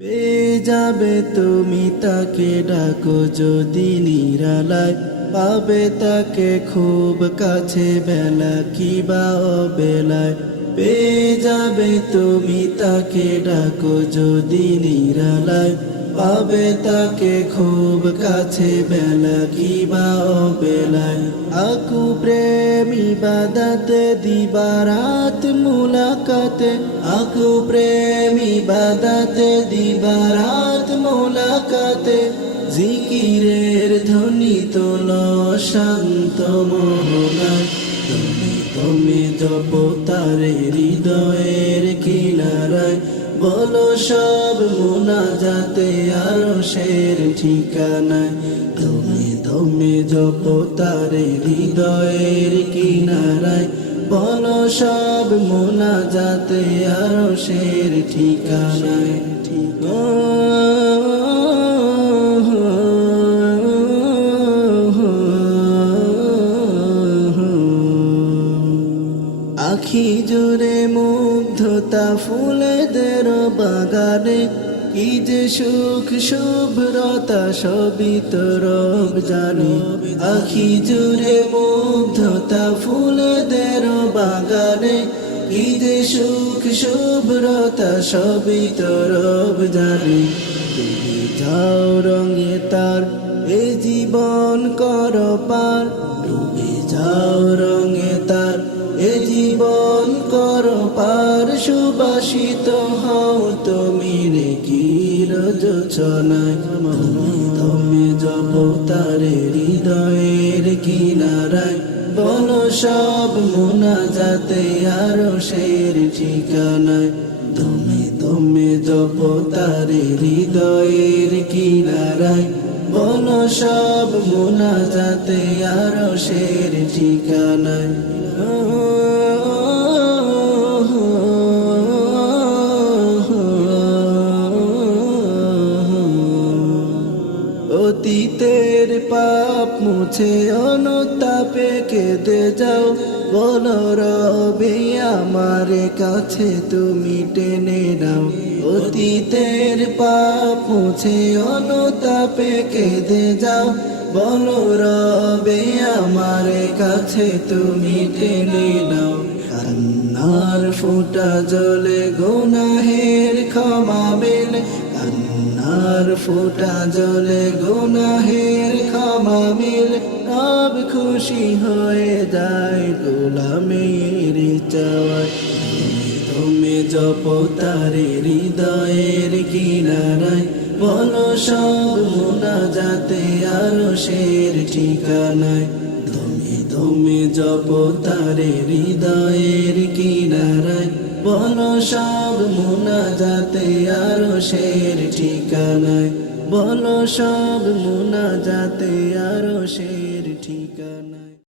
পেয়ে যাবে তুমি তাকে, ডাকো যদি নিরালায়, পাবে তাকে খুব কাছে, বেলা কিবা অবেলায়। পেয়ে যাবে তুমি তাকে, ডাকো যদি নিরালায়, পাবে তাকে খুব কাছে, বেলা কিবা অবেলায়। আকু প্রেম ইবাদতে, দিবারাত মুলাকাতে, আকু প্রেম ইবাদতে, দিবারাত মুলাকাতে। জিকিরের ধ্বনি তোলো শান্ত মোহনায়, তুমি জপ তারে হৃদয়ের কিনারায়। বলো সব মুনাজাতে আরশের ঠিকানায়, তুমি জপ তারে হৃদয়ের কিনারায়। বলো সব মুনাজাতে আরশের ঠিকানায়। আখি জুড়ে মুগ্ধতা ফুলেদের বাগানে, কি যে সুখ শুভ্রতা সবই তো রব জানে। আখি জুড়ে মুগ্ধতা ফুলেদের বাগানে, কি যে সুখ শুভ্রতা সবই তো রব জানে। তুমি যাও রঙে তার এ জীবন কর পার, ডুবে যাও রঙে তার এ জীবন কর পার। সুবাসিত হও তুমি নেকির যোছনায়, তুমি জপ তারে হৃদয়ের কিনারায়। বলো সব মুনাজাতে আরশের ঠিকানায়, তুমি জপ তারে হৃদয়ের কিনারায়। বলো সব মুনাজাতে আরশের ঠিকানায়। অতীতের পাপ মুছে অনুতাপে কেঁদে যাও, বলো রবে আমার কাছে তুমি টেনে নাও। অতীতের পাপ মুছে অনুতাপে কেঁদে যাও, বলো রবে আমার কাছে তুমি টেনে নাও। কান্নার ফোঁটা জলে গুনাহের ক্ষমা মেলে, কান্নার ফোঁটা জলে গুনাহের ক্ষমা মেলে। রব খুশি হয়ে যায় গোলামের চাওয়ায়, তুমি জপ তারে হৃদয়ের কিনারায়। বলো সব মুনাজাতে আরশের ঠিকানায়, তুমি জপ তারে হৃদয়ের কিনারায়। বলো সব মুনাজাতে আরশের ঠিকানায়, বলো সব মুনাজাতে আরশের